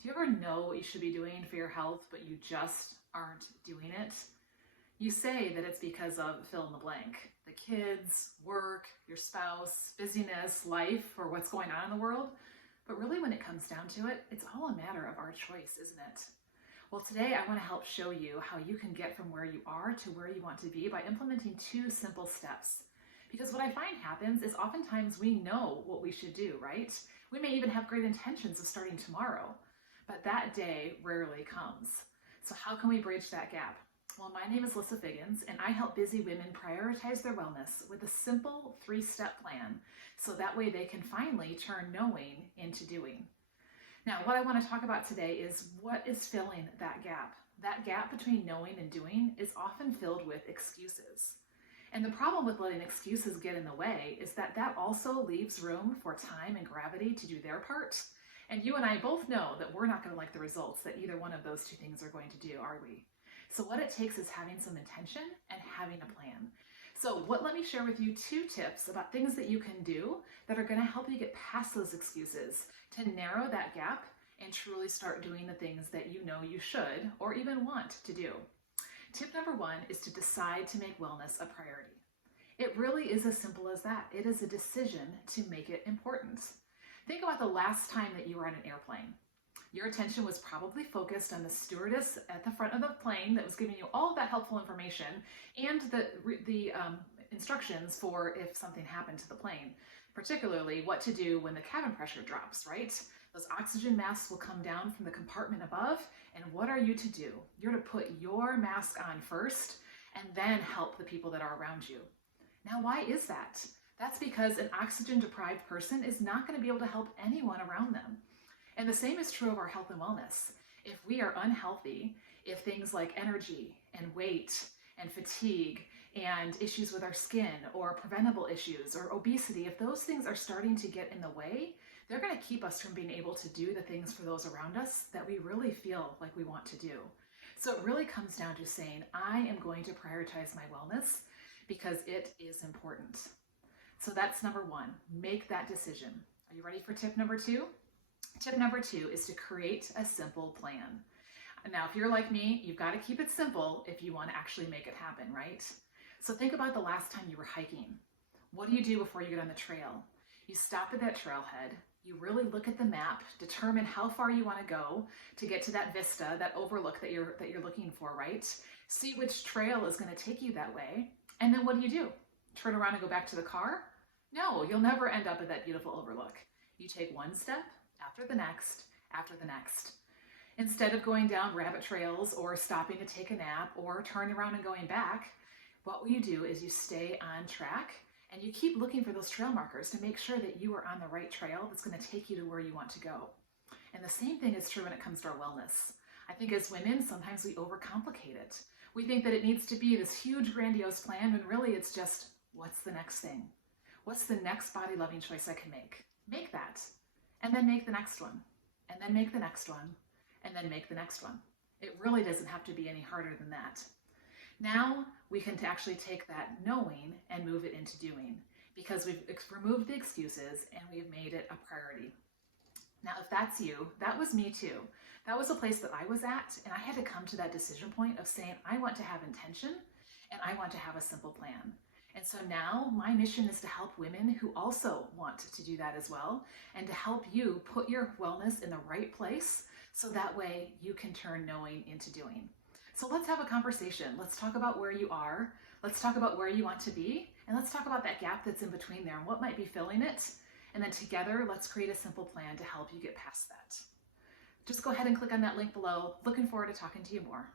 Do you ever know what you should be doing for your health, but you just aren't doing it? You say that it's because of fill in the blank. The kids, work, your spouse, busyness, life, or what's going on in the world. But really when it comes down to it, it's all a matter of our choice, isn't it? Well, today I want to help show you how you can get from where you are to where you want to be by implementing 2 simple steps. Because what I find happens is oftentimes we know what we should do, right? We may even have great intentions of starting tomorrow, but that day rarely comes. So how can we bridge that gap? Well, my name is Lissa Figgins, and I help busy women prioritize their wellness with a simple 3-step plan, so that way they can finally turn knowing into doing. Now, what I want to talk about today is what is filling that gap. That gap between knowing and doing is often filled with excuses. And the problem with letting excuses get in the way is that that also leaves room for time and gravity to do their part. And you and I both know that we're not going to like the results that either one of those 2 things are going to do, are we? So what it takes is having some intention and having a plan. So let me share with you 2 tips about things that you can do that are going to help you get past those excuses, to narrow that gap and truly start doing the things that you know you should or even want to do. Tip number 1 is to decide to make wellness a priority. It really is as simple as that. It is a decision to make it important. Think about the last time that you were on an airplane. Your attention was probably focused on the stewardess at the front of the plane that was giving you all of that helpful information and the instructions for if something happened to the plane, particularly what to do when the cabin pressure drops, right? Those oxygen masks will come down from the compartment above, and what are you to do? You're to put your mask on first and then help the people that are around you. Now, why is that? That's because an oxygen-deprived person is not going to be able to help anyone around them. And the same is true of our health and wellness. If we are unhealthy, if things like energy and weight and fatigue and issues with our skin or preventable issues or obesity, if those things are starting to get in the way, they're going to keep us from being able to do the things for those around us that we really feel like we want to do. So it really comes down to saying, I am going to prioritize my wellness because it is important. So that's number 1, make that decision. Are you ready for tip number 2? Tip number 2 is to create a simple plan. Now, if you're like me, you've got to keep it simple if you want to actually make it happen, right? So think about the last time you were hiking. What do you do before you get on the trail? You stop at that trailhead, you really look at the map, determine how far you want to go to get to that vista, that overlook that you're looking for, right? See which trail is going to take you that way. And then what do? Turn around and go back to the car? No, you'll never end up at that beautiful overlook. You take one step after the next, after the next. Instead of going down rabbit trails or stopping to take a nap or turning around and going back, what you do is you stay on track and you keep looking for those trail markers to make sure that you are on the right trail that's going to take you to where you want to go. And the same thing is true when it comes to our wellness. I think as women, sometimes we overcomplicate it. We think that it needs to be this huge, grandiose plan when really it's just, what's the next thing? What's the next body-loving choice I can make? Make that. And then make the next one, and then make the next one, and then make the next one. It really doesn't have to be any harder than that. Now we can actually take that knowing and move it into doing, because we've removed the excuses and we've made it a priority. Now, if that's you, that was me too. That was a place that I was at, and I had to come to that decision point of saying, I want to have intention and I want to have a simple plan. And so now my mission is to help women who also want to do that as well, and to help you put your wellness in the right place so that way you can turn knowing into doing. So let's have a conversation. Let's talk about where you are. Let's talk about where you want to be. And let's talk about that gap that's in between there and what might be filling it. And then together, let's create a simple plan to help you get past that. Just go ahead and click on that link below. Looking forward to talking to you more.